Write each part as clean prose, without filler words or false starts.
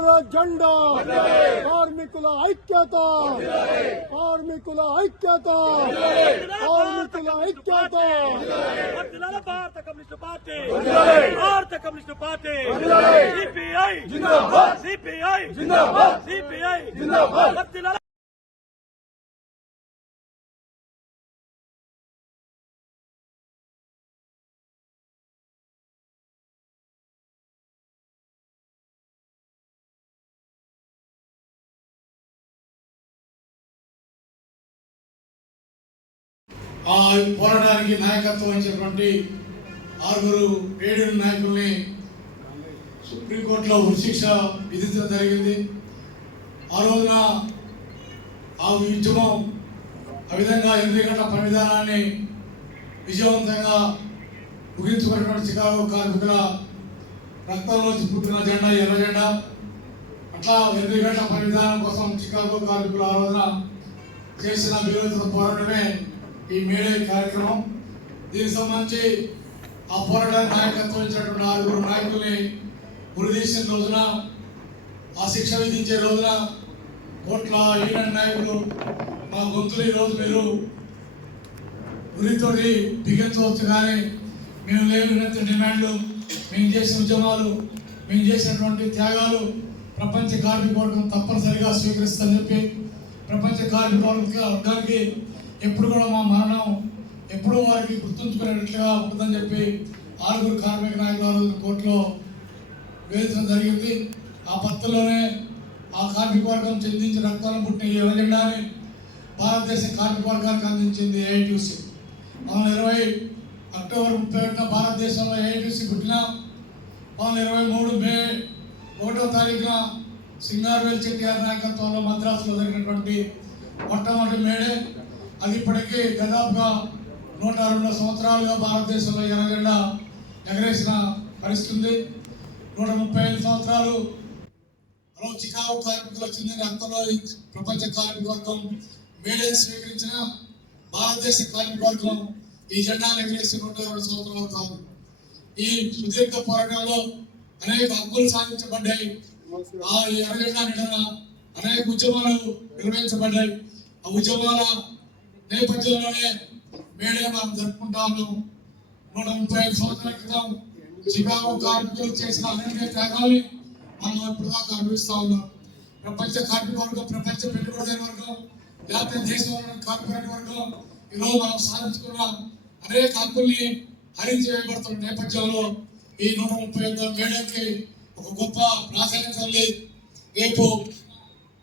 ఎర్ర జెండా కార్మికుల ఐక్యత కార్మికుల ఐక్యత కార్మికుల ఐక్యత భారత కమ్యూనిస్ట్ పార్టీ భారత communist party CPI CPI CPI ఆ పోరాటానికి నాయకత్వం వహించినటువంటి 6 ట్రేడ్ యూనియన్ నాయకుల్ని సుప్రీంకోర్టులో ఉరిశిక్ష విధించడం జరిగింది. ఆ రోజున ఆ ఉద్యమం ఆ విధంగా 8 గంటల పని విధానాన్ని విజయవంతంగా ముగించుకున్నటువంటి చికాగో కార్మికుల రక్తంలోంచి పుట్టిన జెండా ఎర్ర జెండా. అట్లా 8 గంటల పని విధానం కోసం చికాగో కార్మికులు ఆ రోజున చేసిన విరోధ పోరాటమే ఈ మేడే కార్యక్రమం. దీనికి సంబంధించి ఆ పోరాటానికి నాయకత్వం ఇచ్చినటువంటి 6 నాయకుల్ని ఉరిదీసిన రోజున, ఆ శిక్ష విధించే రోజున కోట్ల యూనియన్ నాయకులు మా గొంతులు ఈరోజు మీరు ఉరితోటి బిగించవచ్చు, కానీ మేము లేవనెత్తిన డిమాండ్లు, మేము చేసిన ఉద్యమాలు, మేము చేసినటువంటి త్యాగాలు ప్రపంచ కార్మిక వర్గం తప్పనిసరిగా స్వీకరిస్తుందని చెప్పి, ప్రపంచ కార్మిక వర్గానికి ఎప్పుడు కూడా మా మరణం ఎప్పుడూ వారికి గుర్తుంచుకునేట్లుగా ఉంటుందని చెప్పి 6 కార్మిక నాయకులు కోర్టులో వేధించడం జరిగింది. ఆ పత్రలోనే ఆ కార్మిక వర్గం చెందించిన రక్తాలను పుట్టిన ఎర్ర జెండాని భారతదేశ కార్మిక వర్గానికి అందించింది ఏఐటీయూసీ. 2020 అక్టోబర్ 31 భారతదేశంలో ఏఐటీయూసీ పుట్టిన 2023 మే 1వ తారీఖున సింగారవేల్ చెట్టియార్ నాయకత్వంలో మద్రాసులో జరిగినటువంటి మొట్టమొదటి మేడే. అది ఇప్పటికీ దాదాపుగా 102 సంవత్సరాలుగా భారతదేశంలో ఎర్ర జెండా ఎగరేసిన పరిస్థితి ఉంది. 135 సంవత్సరాలు చికాగో కార్మికులు చెందిన అంతలో ప్రపంచ కార్మిక వర్గం మేడే స్వీకరించిన భారతదేశ కార్మిక వర్గం ఈ జెండాను ఎగరేసి 102 సంవత్సరాలు కాదు. ఈ సుదీర్ఘ పోరాటంలో అనేక హక్కులు సాధించబడ్డాయి. ఆ ఎర్ర జెండా నిడన అనేక ఉద్యమాలు నిర్వహించబడ్డాయి. ఆ ఉద్యమాల నేపథ్యంలోనే మేడే మనం జరుపుకుంటా ఉన్నాం. 135 సంవత్సరాల క్రితం చికాగో కార్మికులు చేసిన అనేక త్యాగాల్ని మనం ఇప్పటిదాకా అనుభవిస్తా ఉన్నాం. ప్రపంచ కార్మిక వర్గం, ప్రపంచ పెట్టుబడిదారు వర్గం, లేకపోతే దేశంలో కార్పొరేట్ వర్గం ఈరోజు మనం సాధించుకున్న అనేక హక్కుల్ని హరించి వేయబడుతున్న నేపథ్యంలో ఈ 135 మేడకి ఒక గొప్ప ప్రాధాన్యత ఉంది. రేపు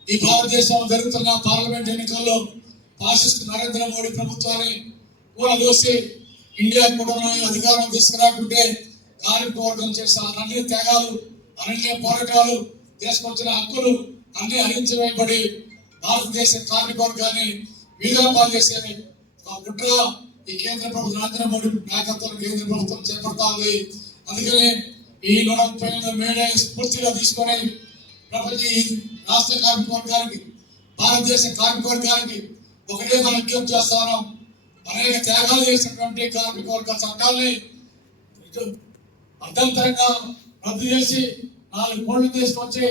ఈ భారతదేశంలో జరుగుతున్న పార్లమెంట్ ఎన్నికల్లో ఫాసిస్ట్ నరేంద్ర మోడీ ప్రభుత్వాన్ని కూడా దోసి ఇండియా కూడా అధికారం తీసుకురాకుంటే కార్మిక వర్గం చేసిన అన్ని త్యాగాలు, అన్ని పోరాటాలు, తీసుకొచ్చిన హక్కులు అన్ని హరించవేయబడి భారతదేశ కార్మిక వర్గాన్ని వీధులపాలు చేసే ఒక కుట్ర ఈ కేంద్ర ప్రభుత్వం నరేంద్ర మోడీ నాయకత్వంలో కేంద్ర ప్రభుత్వం చేపడతా ఉంది. అందుకనే ఈ 135 మేడే స్ఫూర్తిగా తీసుకొని ప్రపంచ రాష్ట్ర కార్మిక వర్గానికి, భారతదేశ కార్మిక వర్గానికి ఒకటే మనం విజ్ఞప్తి చేస్తాను. అనేక త్యాగాలు చేసినటువంటి కార్మిక వర్గ చట్టాలని అర్థంతరంగా రద్దు చేసి 4 కోట్లు తీసుకొచ్చి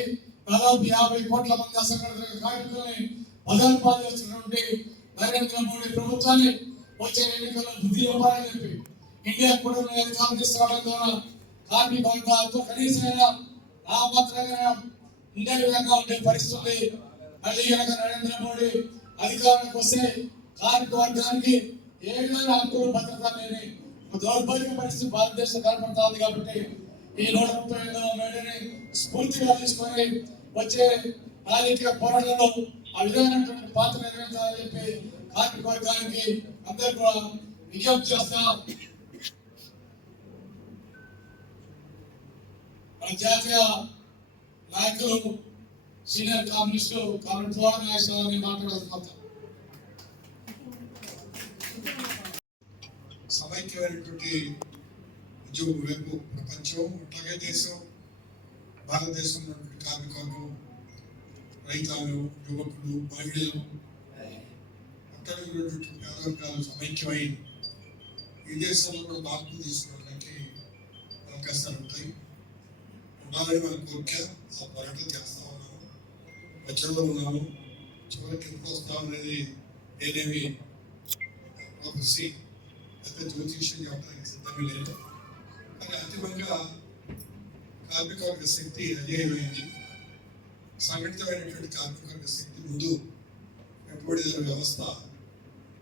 దాదాపు 50 కోట్ల మంది అసంఘటిత కార్మికులని బదల్పాలు చేస్తున్నటువంటి నరేంద్ర మోడీ ప్రభుత్వాన్ని వచ్చే ఎన్నికల్లో బుద్ధి ఇవ్వాలని చెప్పి ఇండియా కూడా అధికారం తీసుకురావడం ద్వారా కార్మిక వర్గాలతో కనీసమైన నామమాత్రంగా ఉండే విధంగా ఉండే పరిస్థితి. మళ్ళీ కనుక నరేంద్ర మోడీ అధికారానికి వస్తే కార్మిక వర్గానికి ఏ విధంగా హక్కులు భద్రత లేని దౌర్భాగ్య పరిస్థితి భారతదేశం కనపడుతుంది. కాబట్టి ఈ 135 మేడని స్ఫూర్తిగా తీసుకొని వచ్చే రాజకీయ పోరాటంలో ఆ విధమైనటువంటి పాత్ర నిర్వహించాలని చెప్పి కార్మిక వర్గానికి అందరూ కూడా విజ్ఞప్తి చేస్తాం. మన జాతీయ నాయకులు, సీనియర్ కమ్యూనిస్టులు కామెంట్ ద్వారా నాయకులని మాట్లాడుతున్నారు. సమైక్యమైనటువంటి ఉద్యోగం వైపు ప్రపంచం, అట్లాగే దేశం, భారతదేశంలో కార్మిక వర్గం, రైతాలు, యువకులు, మహిళలు, అక్కడ ఉన్నటువంటి పేదవర్గాలు సమైక్యమై ఈ దేశంలో కూడా మార్పులు తీసుకోవడానికి అవకాశాలు ఉంటాయి. ఉండాలని మన కోరిక. ఆ పోరాటం చేస్తా ఉన్నాము, మధ్యలో ఉన్నాము. చివరికి ఎందుకు వస్తాం అనేది నేనేమి ప్రొఫెసీ అయితే జ్యోతిష్యం చెప్పడానికి సిద్ధంగా లేదు. కానీ అంతిమంగా కార్మిక వర్గ శక్తి అజేయమైంది. సంఘటితమైనటువంటి కార్మిక వర్గ శక్తి ముందు పెట్టుబడిదారు వ్యవస్థ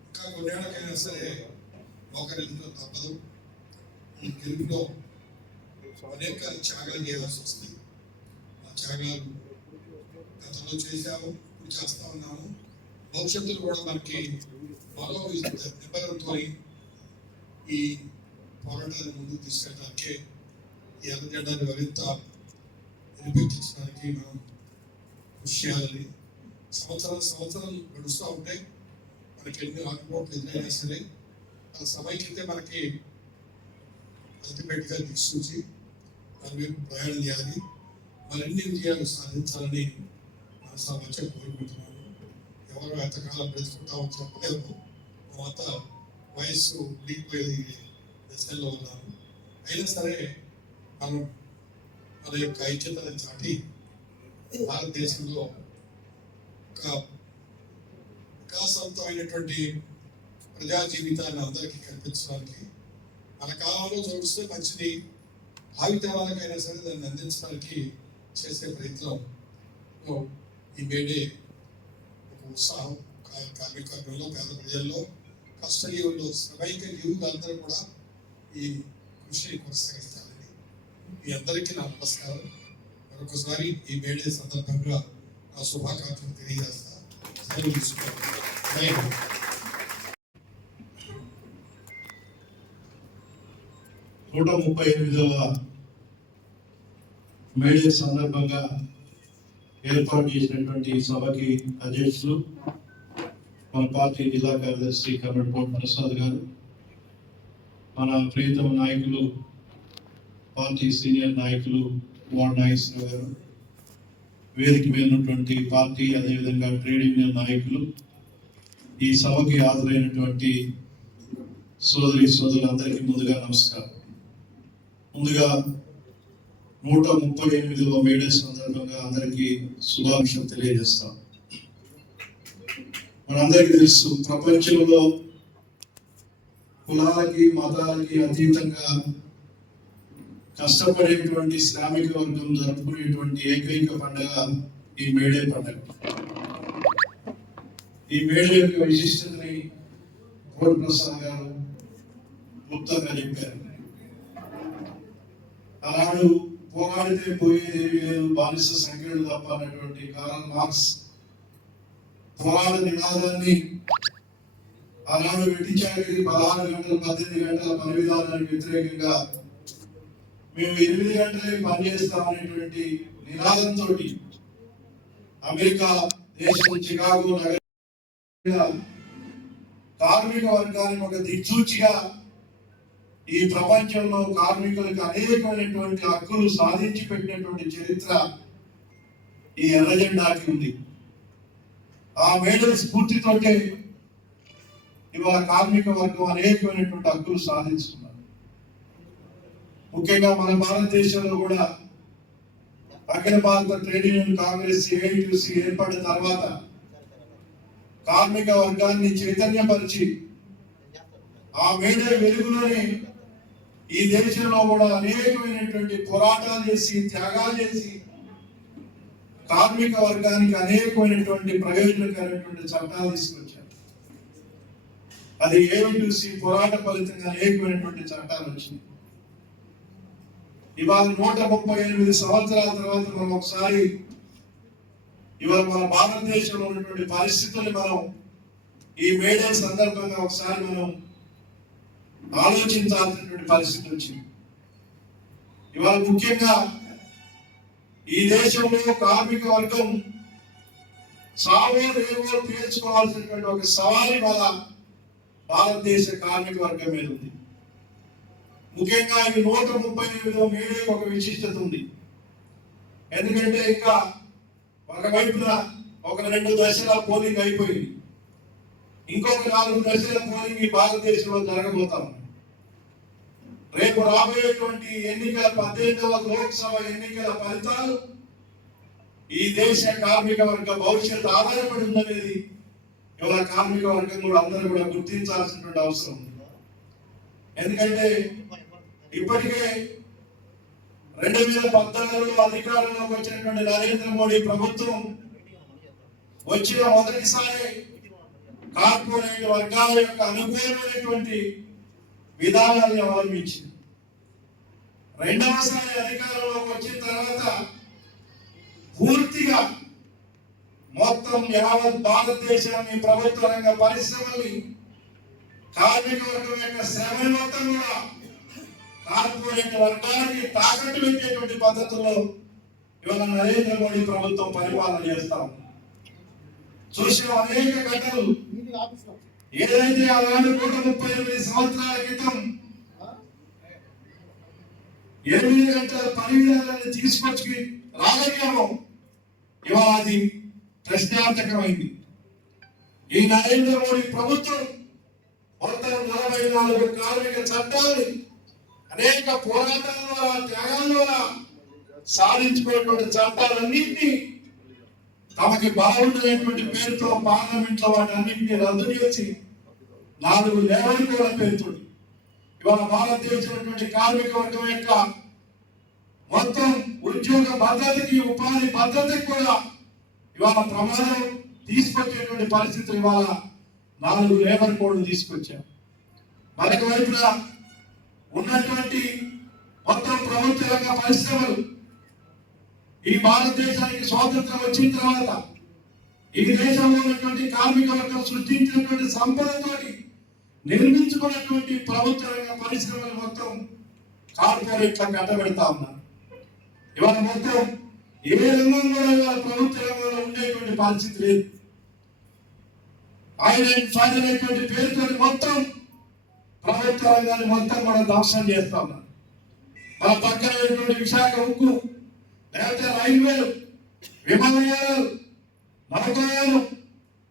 ఇంకా కొన్నేళ్ళకైనా సరే మోకరించడం తప్పదు. ఈ గెలుపులో అనేక త్యాగాలు చేయాల్సి వస్తుంది. ఆ త్యాగాలు గతంలో చేశాము, ఇప్పుడు చేస్తా ఉన్నాము. భవిష్యత్తులో కూడా మనకి మరో నిబంధనతో ఈ పోరాటాన్ని ముందుకు తీసుకెళ్ళడానికి ఈ ఎర్ర జెండాన్ని మరింత నిరూపించడానికి మనం కృషి చేయాలని. సంవత్సరం గడుస్తూ ఉంటే మనకి ఎన్ని ఆటుపోట్లు ఎదురైనా సరే ఆ సమైక్యతే మనకి అల్టిమేట్గా దిక్సూచి దాని వైపు ప్రయాణం చేయాలి. మరిన్ని విజయాలు సాధించాలని మనసా వచ్చే కోరుకుంటున్నాను. ఎవరు ఎంతకాలం బ్రతుకుంటామో చెప్పలేము. తర్వాత వయస్సు ఉడికిపోయేది దశల్లో ఉన్నాము. అయినా సరే మనం మన యొక్క ఐక్యతను చాటి భారతదేశంలో ఒక వికాసవంతమైనటువంటి ప్రజా జీవితాన్ని అందరికీ కల్పించడానికి మన కాలంలో చూస్తే మంచిది, భావితరాలకైనా సరే దాన్ని అందించడానికి చేసే ప్రయత్నంలో ఈ మేడే ఒక ఉత్సాహం. కార్మిక వర్గంలో, పేద ప్రజల్లో, కష్టజీవుల్లో, శ్రమైక జీవులు అందరూ కూడా ఈ కృషిని కొనసాగిస్తారని మీ అందరికీ నా నమస్కారం. మరొకసారి ఈ మేడే సందర్భంగా నా శుభాకాంక్షలు తెలియజేస్తా. సెలవు తీసుకుంటాను. నూట 38వ మేడే సందర్భంగా ఏర్పాటు చేసినటువంటి సభకి అధ్యక్షులు మన పార్టీ జిల్లా కార్యదర్శి కమర్కోట ప్రసాద్ గారు, మన ప్రియతమ నాయకులు, పార్టీ సీనియర్ నాయకులు వార్డ్ నాగేశ్వరరావు గారు, వేదిక మీద ఉన్నటువంటి పార్టీ అదేవిధంగా ట్రేడ్ యూనియన్ నాయకులు, ఈ సభకి హాజరైనటువంటి సోదరులందరికీ ముందుగా నమస్కారం. ముందుగా 138వ మేడే సందర్భంగా అందరికీ శుభాకాంక్షలు తెలియజేస్తాం. మనందరికీ తెలుసు, ప్రపంచంలో కులాలకి మతాలకి అతీతంగా కష్టపడేటువంటి శ్రామిక వర్గం జరుపుకునేటువంటి ఏకైక పండుగ ఈ మేడే పండుగ. ఈ మేడే యొక్క విశిష్టతని కోట ప్రసాద్ గారు క్లుప్తంగా చెప్పారు. అలాడు పోరాడితే పోయేది ఏమీ లేదు, బానిస సంఖ్యలు తప్ప అన్నటువంటి కారల్ మార్క్స్ పోరాట నినాదాన్ని ఆనాడు వెట్టించారికి 16 గంటలు 18 గంటల పని విధానానికి వ్యతిరేకంగా మేము 8 గంటలే పనిచేస్తామనేటువంటి నినాదంతో అమెరికా దేశం చికాగో నగర కార్మిక వర్గానికి ఒక దిక్సూచిగా ఈ ప్రపంచంలో కార్మికులకు అనేకమైనటువంటి హక్కులు సాధించి పెట్టినటువంటి చరిత్ర ఈ ఎర్ర జెండాకి ఉంది. ఆ మేడే స్ఫూర్తితోటే ఇవాళ కార్మిక వర్గం అనేకమైనటువంటి హక్కులు సాధించుకున్నారు. ముఖ్యంగా మన భారతదేశంలో కూడా అఖిల భారత ట్రేడ్ యూనియన్ కాంగ్రెస్ AITUC ఏర్పడిన తర్వాత కార్మిక వర్గాన్ని చైతన్యపరిచి ఆ మేడే వెలుగులోనే ఈ దేశంలో కూడా అనేకమైనటువంటి పోరాటాలు చేసి త్యాగాలు చేసి కార్మిక వర్గానికి అనేకమైనటువంటి ప్రయోజనకరమైనటువంటి చట్టాలు తీసుకొచ్చారు. అది AITUC పోరాట ఫలితంగా అనేకమైనటువంటి చట్టాలు వచ్చినాయి. ఇవాళ 138 సంవత్సరాల తర్వాత మనం ఒకసారి ఇవాళ మన భారతదేశంలో ఉన్నటువంటి పరిస్థితుల్ని మనం ఈ మేడే సందర్భంగా ఒకసారి మనం ఆలోచించాల్సినటువంటి పరిస్థితి వచ్చింది. ఇవాళ ముఖ్యంగా ఈ దేశంలో కార్మిక వర్గం సావో రేవో తీర్చుకోవాల్సినటువంటి ఒక సవాలు మన భారతదేశ కార్మిక వర్గం మీద ఉంది. ముఖ్యంగా ఈ 138వ మేడే ఒక విశిష్టత ఉంది. ఎందుకంటే ఇంకా ఒకవైపున ఒక 2 దశల పోలింగ్ అయిపోయింది, ఇంకొక 4 దశల పోలింగ్ ఈ భారతదేశంలో జరగబోతా ఉంది. రేపు రాబోయేటువంటి ఎన్నికల 18వ లోక్సభ ఎన్నికల ఫలితాలు ఈ దేశ కార్మిక వర్గ భవిష్యత్తు ఆధారపడి ఉందనేది ఇవాళ కార్మిక వర్గం కూడా అందరూ కూడా గుర్తించాల్సినటువంటి అవసరం ఉంది. ఎందుకంటే ఇప్పటికే 2014లో అధికారంలోకి వచ్చినటువంటి నరేంద్ర మోడీ ప్రభుత్వం వచ్చిన మొదటిసారి కార్పొరేట్ వర్గాల యొక్క అనుకూలమైనటువంటి విధానాన్ని అవలంబించింది. రెండవసారి అధికారంలోకి వచ్చిన తర్వాత పూర్తిగా మొత్తం యావత్ భారతదేశాన్ని ప్రభుత్వ రంగ పరిశ్రమల్ని కార్మిక వర్గం యొక్క శ్రమని మొత్తం కూడా కార్పొరేట్ వర్గానికి తాకట్టు పెట్టేటువంటి పద్ధతుల్లో ఇవాళ నరేంద్ర మోడీ ప్రభుత్వం పరిపాలన చేస్తా ఉంది. చూసిన అనేక ఘటనలు ఏదైతే ఆనాడు 138 సంవత్సరాల క్రితం 8 గంటల పని విధానాన్ని తీసుకొచ్చి రాగలిగామో ఇవాళ అది ప్రశ్నార్థకమైంది. ఈ నరేంద్ర మోడీ ప్రభుత్వం మొత్తం 44 కార్మిక చట్టాలని అనేక పోరాటాల ద్వారా త్యాగాల ద్వారా సాధించుకున్నటువంటి చట్టాలన్నింటినీ తమకి బాగుండేటువంటి పేరుతో పార్లమెంట్ లో వాటన్నింటినీ రద్దు చేసి 4 లేవల్ కూడా పేరుతో ఇవాళ భారతదేశం కార్మిక వర్గం యొక్క మొత్తం ఉద్యోగ భద్రతకి ఉపాధి భద్రతకి కూడా ఇవాళ ప్రమాదం తీసుకొచ్చేటువంటి పరిస్థితులు ఇవాళ 4 లేబర్ కోడ్లు తీసుకొచ్చారు. మరొక వైపున ఉన్నటువంటి మొత్తం ప్రభుత్వ రంగ పరిశ్రమలు ఈ భారతదేశానికి స్వాతంత్రం వచ్చిన తర్వాత ఈ దేశంలో ఉన్నటువంటి కార్మిక వర్గం సృష్టించినటువంటి సంపదతోటి నిర్మించుకున్నటువంటి ప్రభుత్వ రంగ పరిశ్రమలు మొత్తం కార్పొరేట్లకు కట్టబెడతా ఉన్నారు. ఇవాళ మొత్తం ఏ రంగం కూడా ఇవాళ ప్రభుత్వ రంగంలో ఉండేటువంటి పరిస్థితి లేదు. ఫైర్ అనేటువంటి పేరుతో మొత్తం ప్రభుత్వ రంగాన్ని మొత్తం కూడా ధ్వంసం చేస్తా ఉన్నారు. మన పక్కన విశాఖ ఉక్కు, లేకపోతే రైల్వేలు, విమానయాలు, నౌకాయాలు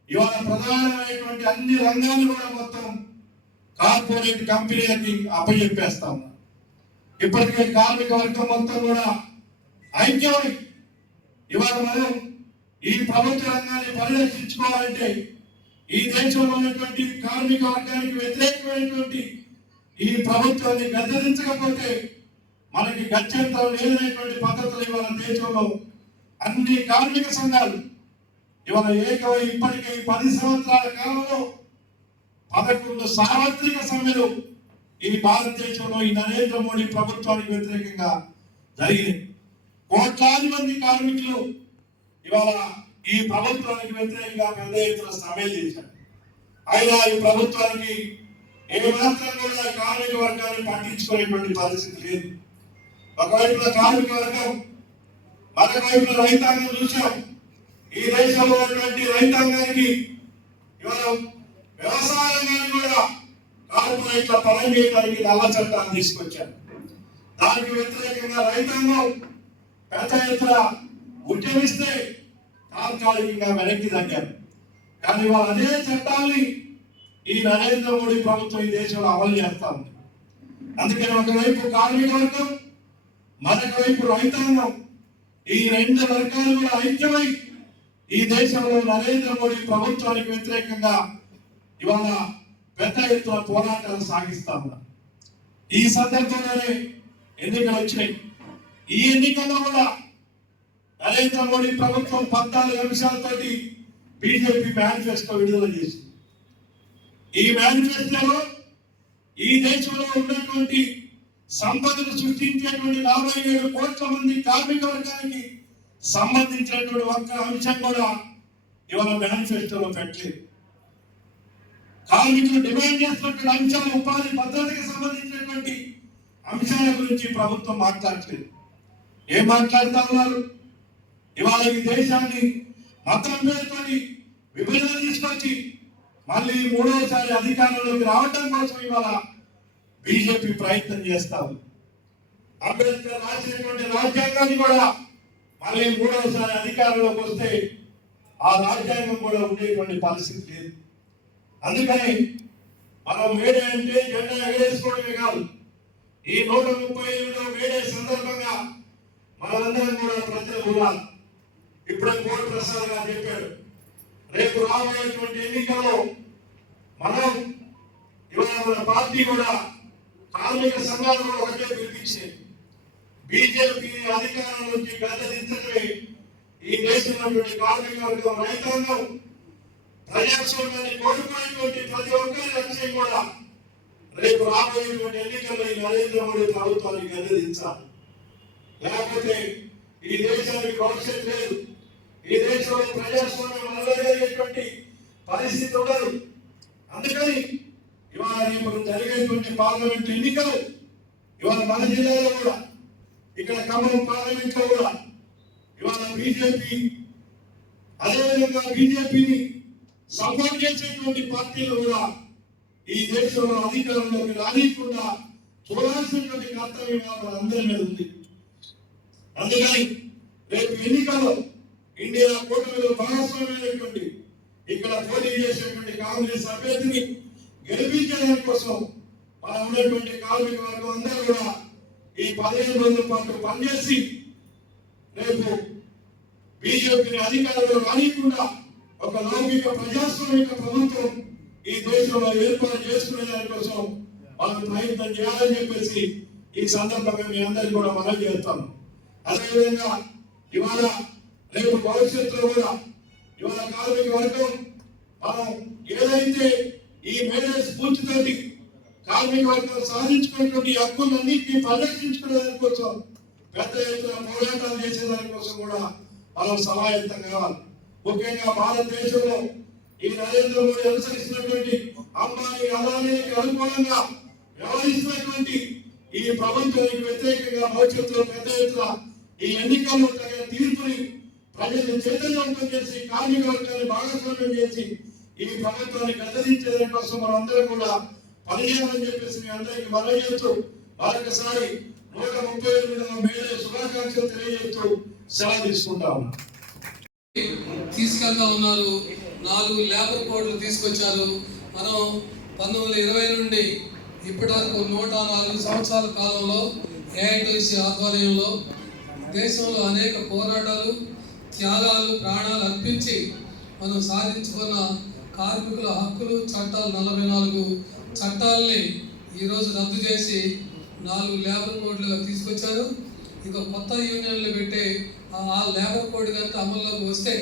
ఇవాళ ప్రధానమైనటువంటి అన్ని రంగాలు కూడా మొత్తం కార్పొరేట్ కంపెనీలకి అప్పచెప్పేస్తా ఉన్నారు. ఇప్పటికే కార్మిక వర్గం మొత్తం కూడా ఐక్యమై ఇవాళ మనం ఈ ప్రభుత్వ రంగాన్ని పరిరక్షించుకోవాలంటే ఈ దేశంలో ఉన్నటువంటి కార్మిక వర్గానికి వ్యతిరేకమైనటువంటి ఈ ప్రభుత్వాన్ని గద్దరించకపోతే మనకి గత్యంతరం లేదనేటువంటి పద్ధతులు ఇవాళ దేశంలో అన్ని కార్మిక సంఘాలు ఇవాళ ఏకమై ఇప్పటికే 10 సంవత్సరాల కాలంలో 11 సార్వత్రిక సమ్మెలు ఈ భారతదేశంలో ఈ నరేంద్ర మోడీ ప్రభుత్వానికి వ్యతిరేకంగా జరిగినాయి. కోట్లాది మంది కార్మికులు ఇవాళ ఈ ప్రభుత్వానికి వ్యతిరేకంగా పెద్ద ఎత్తున సమ్మెలు చేశారు. అయినా ఈ ప్రభుత్వానికి ఏమాత్రం కూడా కార్మిక వర్గాన్ని పట్టించుకునేటువంటి పరిస్థితి లేదు. ఒకవైపున కార్మిక వర్గం, మరొక వైపున రైతాంగం చూసాం. ఈ దేశంలో ఉన్నటువంటి రైతాంగానికి ఇవాళ వ్యవసాయ రంగాన్ని కూడా కార్పొరేట్ల పని చేయడానికి నల్ల చట్టాన్ని తీసుకొచ్చారు. దానికి వ్యతిరేకంగా రైతాంగం పెద్ద ఎత్తున ఉద్యమిస్తే తాత్కాలికంగా వెనక్కి తగ్గారు. కానీ వాళ్ళ అదే చట్టాన్ని ఈ నరేంద్ర మోడీ ప్రభుత్వం ఈ దేశంలో అమలు చేస్తా ఉంది. అందుకని ఒకవైపు కార్మిక వర్గం, మరొక వైపు రైతాంగం, ఈ 2 వర్గాలు కూడా ఐక్యమై ఈ దేశంలో నరేంద్ర మోడీ ప్రభుత్వానికి వ్యతిరేకంగా ఇవాళ పెద్ద ఎత్తున పోరాటాలు సాగిస్తా ఉన్నారు. ఈ సందర్భంలోనే ఎన్నికలు వచ్చినాయి. ఈ ఎన్నికల్లో కూడా నరేంద్ర మోడీ ప్రభుత్వం 14 అంశాలతోటి బీజేపీ మేనిఫెస్టో విడుదల చేసింది. ఈ మేనిఫెస్టోలో ఈ దేశంలో ఉన్నటువంటి సంపదను సృష్టించేటువంటి 47 కోట్ల మంది కార్మిక వర్గానికి సంబంధించినటువంటి ఒక్క అంశం కూడా ఇవాళ మేనిఫెస్టోలో పెట్టలేదు. కార్మికులు డిమాండ్ చేస్తున్నటువంటి అంశాలు, ఉపాధి భద్రతకి సంబంధించినటువంటి అంశాల గురించి ప్రభుత్వం మాట్లాడలేదు. ఏం మాట్లాడుతా ఉన్నారు? ఇవాళ ఈ దేశాన్ని మతం పేరుతో విభజన తీసుకొచ్చి మళ్ళీ 3వసారి అధికారంలోకి రావడం కోసం ఇవాళ బీజేపీ ప్రయత్నం చేస్తా ఉంది. అంబేద్కర్ రాసినటువంటి రాజ్యాంగాన్ని కూడా మళ్ళీ 3వసారి అధికారంలోకి వస్తే ఆ రాజ్యాంగం కూడా ఉండేటువంటి పరిస్థితి లేదు. అందుకని మనం వేరే అంటే జెండా ఎగరేసుకోవడమే కాదు, ఈ 138వ మేడే సందర్భంగా మనందరం కూడా ప్రజలు కూడా ఇప్పుడే కోటి ప్రసాద్ గారు చెప్పారు, రేపు రాబోయేటువంటి ఎన్నికల్లో మనం ఇవాళ మన పార్టీ కూడా కార్మిక సంఘాలు కూడా ఒకటే పిలిపించింది, బీజేపీని అధికారం నుంచి గద్దెదించడమే ఈ దేశంలో కార్మిక వర్గం రైతాంగం ప్రజాస్వామ్యాన్ని కోరుకునేటువంటి ప్రతి ఒక్కరి లక్ష్యం కూడా రేపు రాబోయేటువంటి ఎన్నికల్లో ఈ నరేంద్ర మోడీ ప్రభుత్వాన్ని గద్దెదించాలి. లేకపోతే ఈ దేశానికి భవిష్యత్తు లేదు, ఈ దేశంలో ప్రజాస్వామ్యం అమలయ్యేటువంటి పరిస్థితి ఉండదు. అందుకని ఇవాళ రేపు జరిగేటువంటి పార్లమెంట్ ఎన్నికలు ఇవాళ మన జిల్లాలో కూడా, ఇక్కడ ఖమ్మం పార్లమెంట్ లో కూడా ఇవాళ బీజేపీ, అదేవిధంగా బీజేపీని సపోర్ట్ చేసేటువంటి పార్టీలు కూడా ఈ దేశంలో అధికారంలోకి రానికుండా చూడాల్సినటువంటి కర్తవ్యం అందరి మీద ఉంది. అందుకని రేపు ఎన్నికల్లో ఇండియా కూటమిలో భాగస్వామ్యమైనటువంటి ఇక్కడ పోటీ చేసేటువంటి కాంగ్రెస్ అభ్యర్థిని గెలిపించడానికి కోసం మనం ఉన్నటువంటి కార్మిక వర్గం అందరూ కూడా ఈ 15 రోజుల పాటు పనిచేసి రేపు బీజేపీని అధికారంలో రానికుండా ఒక లౌకిక ప్రజాస్వామిక ప్రభుత్వం ఈ దేశంలో ఏర్పాటు చేసుకునే దానికోసం మనం ప్రయత్నం చేయాలని చెప్పేసి ఈ సందర్భంగా మీ అందరికీ కూడా మనం చేస్తాం. అదేవిధంగా ఇవాళ రేపు భవిష్యత్తులో కూడా ఇవాళ కార్మిక వర్గం మనం ఏదైతే ఈ మేడే స్ఫూర్తితోటి కార్మిక వర్గం సాధించుకున్నటువంటి హక్కులన్నింటినీ పరిరక్షించుకునే దానికోసం పెద్ద ఎత్తున పోరాటాలు చేసేదానికోసం కూడా మనం సమాయత్తం కావాలి. ముఖ్యంగా భారతదేశంలో ఈ నరేంద్ర మోడీ అనుసరిస్తున్నటువంటి అంబానీ అదానీకి అనుకూలంగా వ్యవహరిస్తున్నటువంటి ఈ ప్రభుత్వానికి వ్యతిరేకంగా భవిష్యత్తులో పెద్ద ఎత్తున ఈ ఎన్నికల్లో తగిన తీర్పుని ప్రజలు చైతన్యవంతం చేసి కార్మిక వర్గాన్ని భాగస్వామ్యం చేసి ఈ ప్రభుత్వాన్ని గద్దెదించే కోసం మనందరం కూడా పనిచేయాలని చెప్పేసి మీ అందరికీ మనవి చేస్తూ మరొకసారి 138వ మేడే శుభాకాంక్షలు తెలియజేస్తూ సెలవు తీసుకుంటా ఉన్నాం. తీసుకెళ్తా ఉన్నారు. 4 లేబర్ కోడ్లు తీసుకొచ్చారు. మనం 1920 నుండి ఇప్పటి వరకు 104 సంవత్సరాల కాలంలో ఏఐటీసీ ఆధ్వర్యంలో దేశంలో అనేక పోరాటాలు, త్యాగాలు, ప్రాణాలు అర్పించి మనం సాధించుకున్న కార్మికుల హక్కులు చట్టాలు 44 చట్టాలని ఈరోజు రద్దు చేసి 4 లేబర్ కోడ్లుగా తీసుకొచ్చారు. ఇక కొత్త యూనియన్లు పెట్టే ఆ లేబర్ కోడ్ కనుక అమల్లోకి వస్తే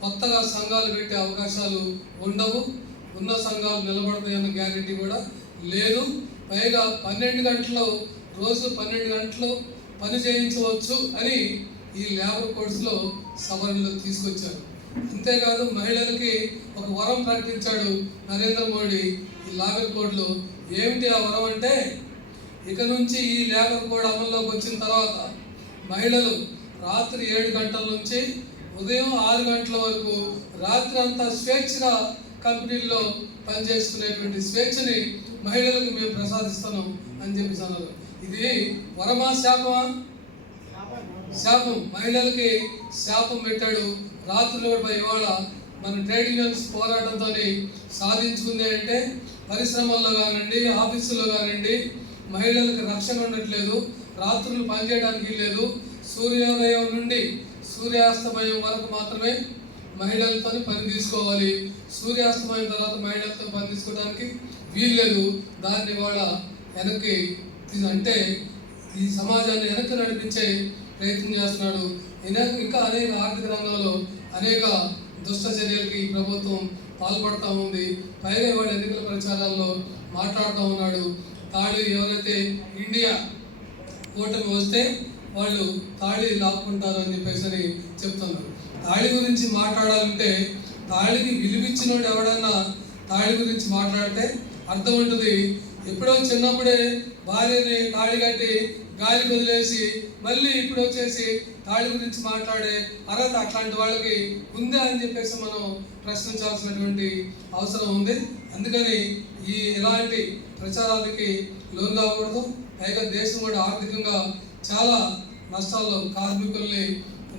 కొత్తగా సంఘాలు పెట్టే అవకాశాలు ఉండవు, ఉన్న సంఘాలు నిలబడతాయన్న గ్యారెంటీ కూడా లేదు. పైగా 12 గంటలు రోజు 12 గంటలు పని చేయించవచ్చు అని ఈ లేబర్ కోడ్స్లో సవరణలు తీసుకొచ్చారు. అంతేకాదు మహిళలకి ఒక వరం ప్రకటించాడు నరేంద్ర మోడీ ఈ లేబర్ కోడ్లో. ఏమిటి ఆ వరం అంటే, ఇక నుంచి ఈ లేబర్ కోడ్ అమల్లోకి వచ్చిన తర్వాత మహిళలు రాత్రి 7 గంటల నుంచి ఉదయం 6 గంటల వరకు రాత్రి అంతా స్వేచ్ఛగా కంపెనీల్లో పనిచేసుకునేటువంటి స్వేచ్ఛని మహిళలకు మేము ప్రసాదిస్తున్నాం అని చెప్పి అన్నారు. ఇది వరమా శాపమా? శాపం. మహిళలకి శాపం పెట్టాడు. రాత్రులు కూడా ఇవాళ మన ట్రేడ్ యూనియన్స్ పోరాటంతో సాధించుకుంది అంటే పరిశ్రమల్లో కానివ్వండి, ఆఫీసుల్లో కానివ్వండి మహిళలకు రక్షణ ఉండట్లేదు, రాత్రులు పనిచేయడానికి లేదు. సూర్యోదయం నుండి సూర్యాస్తమయం వరకు మాత్రమే మహిళలతో పని తీసుకోవాలి. సూర్యాస్తమయం తర్వాత మహిళలతో పని తీసుకోవడానికి వీల్లేదు. దాన్ని వాళ్ళ వెనక్కి అంటే ఈ సమాజాన్ని వెనక్కి నడిపించే ప్రయత్నం చేస్తున్నాడు. ఇంకా అనేక ఆర్థిక రంగంలో అనేక దుష్ట చర్యలకి ఈ ప్రభుత్వం పాల్పడుతూ ఉంది. పైగా వాళ్ళ ఎన్నికల ప్రచారాల్లో మాట్లాడుతూ ఉన్నాడు. తాళి ఎవరైతే ఇండియా కూటమి వస్తే వాళ్ళు తాళి లాక్కుంటారు అని చెప్పేసి చెప్తున్నారు. తాళి గురించి మాట్లాడాలంటే తాళికి విలువిచ్చినోడు ఎవడన్నా తాళి గురించి మాట్లాడితే అర్థం ఉంటుంది. ఎప్పుడో చిన్నప్పుడే భార్యని తాళి కట్టి గాలి వదిలేసి మళ్ళీ ఇప్పుడు వచ్చేసి తాళి గురించి మాట్లాడే అర్హత అట్లాంటి వాళ్ళకి ఉందా అని చెప్పేసి మనం ప్రశ్నించాల్సినటువంటి అవసరం ఉంది. అందుకని ఇలాంటి ప్రచారాలకి లోను కాకూడదు. పైగా దేశం కూడా ఆర్థికంగా చాలా నష్టాల్లో కార్మికుల్ని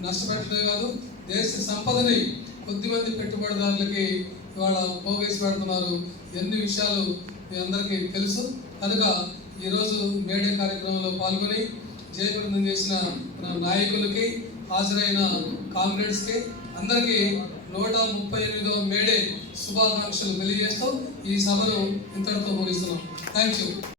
నష్టపెట్టడమే కాదు, దేశ సంపదని కొద్దిమంది పెట్టుబడిదారులకి ఇవాళ పోగేసి పెడుతున్నారు. ఎన్ని విషయాలు మీ అందరికీ తెలుసు. కనుక ఈరోజు మేడే కార్యక్రమంలో పాల్గొని జయప్రదం చేసిన మన నాయకులకి, హాజరైన కామ్రేడ్స్కి అందరికీ 138వ మేడే శుభాకాంక్షలు తెలియజేస్తూ ఈ సభను ఇంతటితో ముగిస్తున్నాం. Thank you.